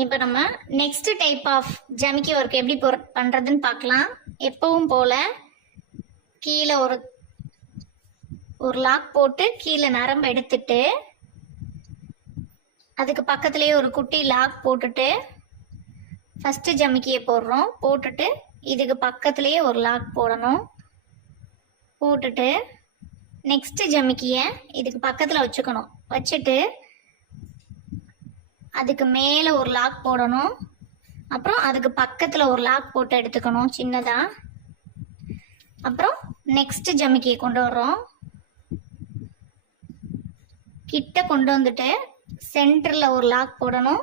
இப்போ நம்ம next type of ஜமிக்கி work எப்படி பண்ணுறதுன்னு பார்க்கலாம். எப்பவும் போல் கீழே ஒரு லாக் போட்டு கீழே நரம்பு எடுத்துட்டு அதுக்கு பக்கத்துலேயே ஒரு குட்டி லாக் போட்டுட்டு ஃபஸ்ட்டு ஜமிக்கியை போடுறோம். போட்டுட்டு இதுக்கு பக்கத்துலேயே ஒரு லாக் போடணும். போட்டுட்டு நெக்ஸ்ட்டு ஜமிக்கியை இதுக்கு பக்கத்தில் வச்சுக்கணும். வச்சுட்டு அதுக்கு மேலே ஒரு லாக் போடணும். அப்புறம் அதுக்கு பக்கத்தில் ஒரு லாக் போட்டு எடுத்துக்கணும் சின்னதாக. அப்புறம் நெக்ஸ்ட் ஜமிக்கியை கொண்டு வர்றோம். கிட்ட கொண்டு வந்துட்டு சென்டரில் ஒரு லாக் போடணும்.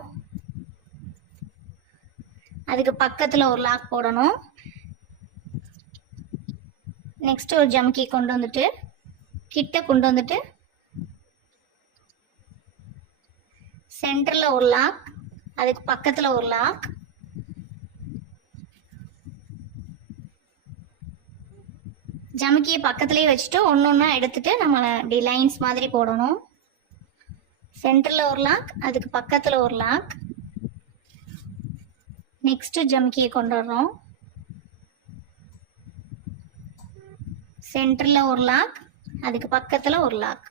அதுக்கு பக்கத்தில் ஒரு லாக் போடணும். நெக்ஸ்ட் ஒரு ஜமிக்கி கொண்டு வந்துட்டு கிட்ட கொண்டு வந்துட்டு சென்டரில் ஒரு லாக், அதுக்கு பக்கத்தில் ஒரு லாக். ஜமிக்கியை பக்கத்துலேயே வச்சுட்டு ஒன்று ஒன்றா எடுத்துட்டு நம்ம இப்படி லைன்ஸ் மாதிரி போடணும். சென்டரில் ஒரு லாக், அதுக்கு பக்கத்தில் ஒரு லாக். நெக்ஸ்ட்டு ஜமிக்கியை கொண்டு வர்றோம். சென்டரில் ஒரு லாக், அதுக்கு பக்கத்தில் ஒரு லாக்.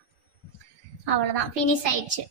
அவ்வளோதான், ஃபினிஷ் ஆயிடுச்சு.